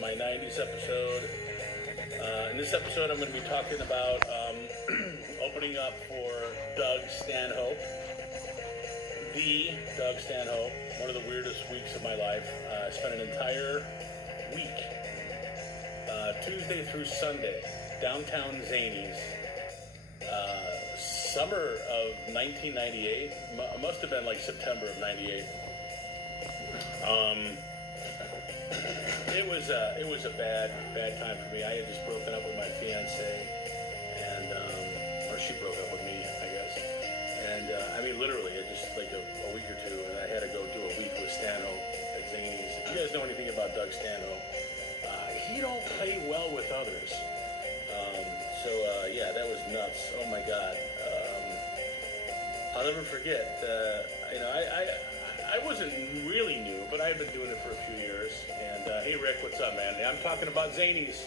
my 90s episode. In this episode, I'm going to be talking about opening up for Doug Stanhope. The Doug Stanhope, one of the weirdest weeks of my life. I spent an entire week, Tuesday through Sunday, downtown Zanies. Summer of 1998, must have been like September of 98. It was a bad time for me. I had just broken up with my fiance, and or she broke up with me, I guess. And I mean, literally, it just like a week or two, and I had to go do a week with Stanhope at Zanies. If you guys know anything about Doug Stanhope, he don't play well with others. Yeah, that was nuts. Oh my God. I'll never forget. I wasn't really new, but I had been doing it for a few years. And hey, Rick, what's up, man? I'm talking about Zanies.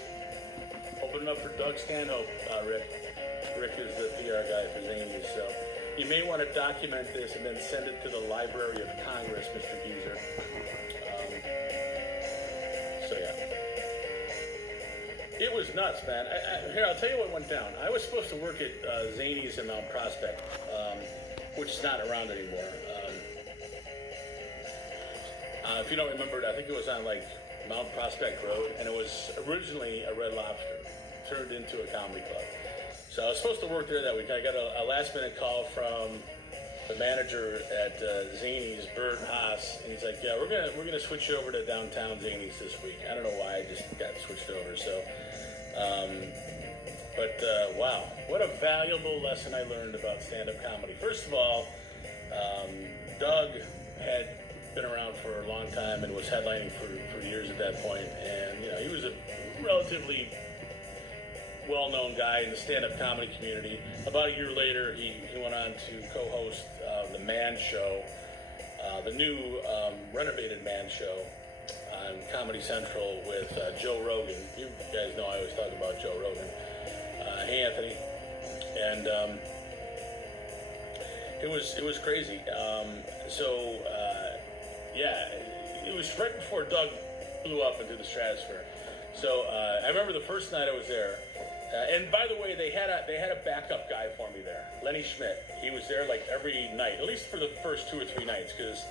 Opening up for Doug Stanhope, Rick. Rick is the PR guy for Zanies, so you may want to document this and then send it to the Library of Congress, Mr. Geezer. It was nuts, man. Here, I'll tell you what went down. I was supposed to work at Zanies in Mount Prospect, which is not around anymore. If you don't remember it, I think it was on like Mount Prospect Road, and it was originally a Red Lobster, turned into a comedy club. So I was supposed to work there that week. I got a last-minute call from the manager at Zanies, Bert Haas, and he's like, "Yeah, we're gonna switch you over to downtown Zanies this week." I don't know why, I just got switched over. So, wow, what a valuable lesson I learned about stand-up comedy. First of all, Doug had been around for a long time and was headlining for years at that point, and you know, he was a relatively well-known guy in the stand-up comedy community. About a year later, he went on to co-host the Man Show, the new renovated Man Show on Comedy Central with Joe Rogan. You guys know I always talk about Joe Rogan. Hey, Anthony. And it was crazy. Yeah, it was right before Doug blew up into the stratosphere. So I remember the first night I was there. And by the way, they had a backup guy for me there, Lenny Schmidt. He was there like every night, at least for the first 2 or 3 nights, because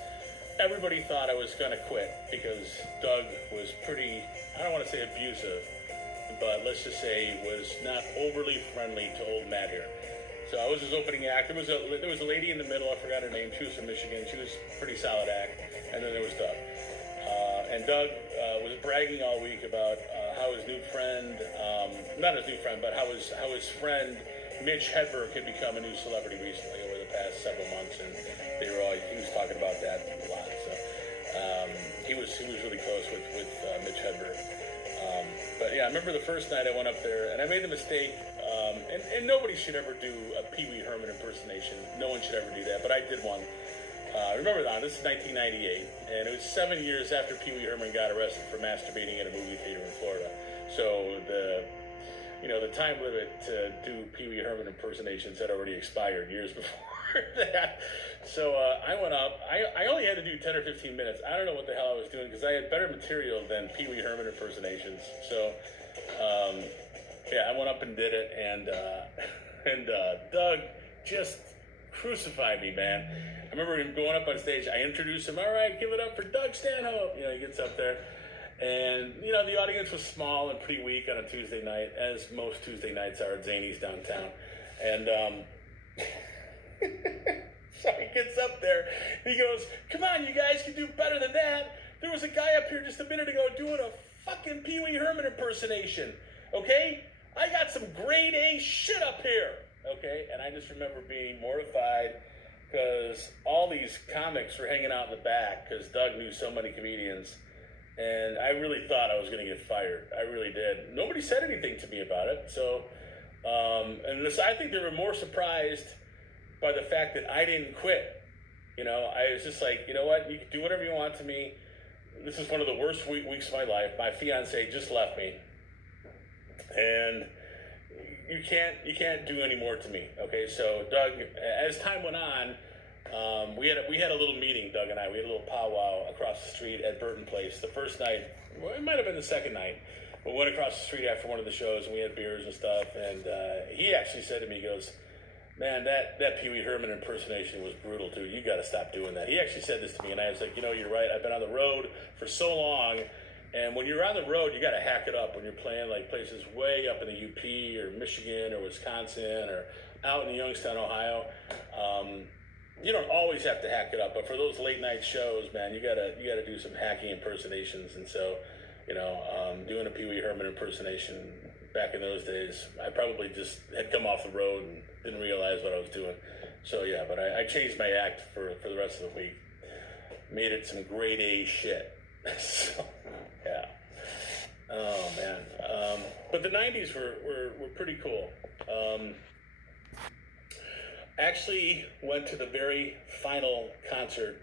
everybody thought I was going to quit because Doug was pretty, I don't want to say abusive, but let's just say was not overly friendly to old Matt here. So I was his opening act. There was a lady in the middle, I forgot her name. She was from Michigan. She was a pretty solid act. And then there was Doug. And Doug was bragging all week about how his new friend, not his new friend, but how his friend Mitch Hedberg had become a new celebrity recently over the past several months, and he was talking about that a lot. So he was really close with Mitch Hedberg. But yeah, I remember the first night I went up there, and I made the mistake, and nobody should ever do a Pee Wee Herman impersonation. No one should ever do that, but I did one. Remember that, this is 1998, and it was 7 years after Pee Wee Herman got arrested for masturbating at a movie theater in Florida. So the time limit to do Pee Wee Herman impersonations had already expired years before that. So I went up. I only had to do 10 or 15 minutes. I don't know what the hell I was doing because I had better material than Pee Wee Herman impersonations. So yeah, I went up and did it, and Doug just crucified me, man. I remember him going up on stage. I introduced him. All right, give it up for Doug Stanhope. You know, he gets up there. And, you know, the audience was small and pretty weak on a Tuesday night, as most Tuesday nights are at Zanies downtown. And so he gets up there. He goes, "Come on, you guys can do better than that. There was a guy up here just a minute ago doing a fucking Pee Wee Herman impersonation. Okay? I got some grade A shit up here." Okay? And I just remember being mortified because all these comics were hanging out in the back because Doug knew so many comedians. And I really thought I was going to get fired. I really did. Nobody said anything to me about it. So, I think they were more surprised by the fact that I didn't quit. You know, I was just like, you know what? You can do whatever you want to me. This is one of the worst weeks of my life. My fiance just left me. And you can't do any more to me. Okay, so Doug, as time went on, We had a little meeting, Doug and I. We had a little powwow across the street at Burton Place. The first night, well, it might have been the second night. We went across the street after one of the shows, and we had beers and stuff. And he actually said to me, he goes, "Man, that Pee Wee Herman impersonation was brutal, dude. You got to stop doing that." He actually said this to me, and I was like, "You're right. I've been on the road for so long, and when you're on the road, you got to hack it up when you're playing like places way up in the UP or Michigan or Wisconsin or out in Youngstown, Ohio. You don't always have to hack it up, but for those late night shows, man, you gotta do some hacky impersonations. And so, doing a Pee Wee Herman impersonation back in those days, I probably just had come off the road and didn't realize what I was doing. So yeah, but I changed my act for the rest of the week. Made it some grade A shit. So yeah. Oh man. But the '90s were pretty cool. Actually went to the very final concert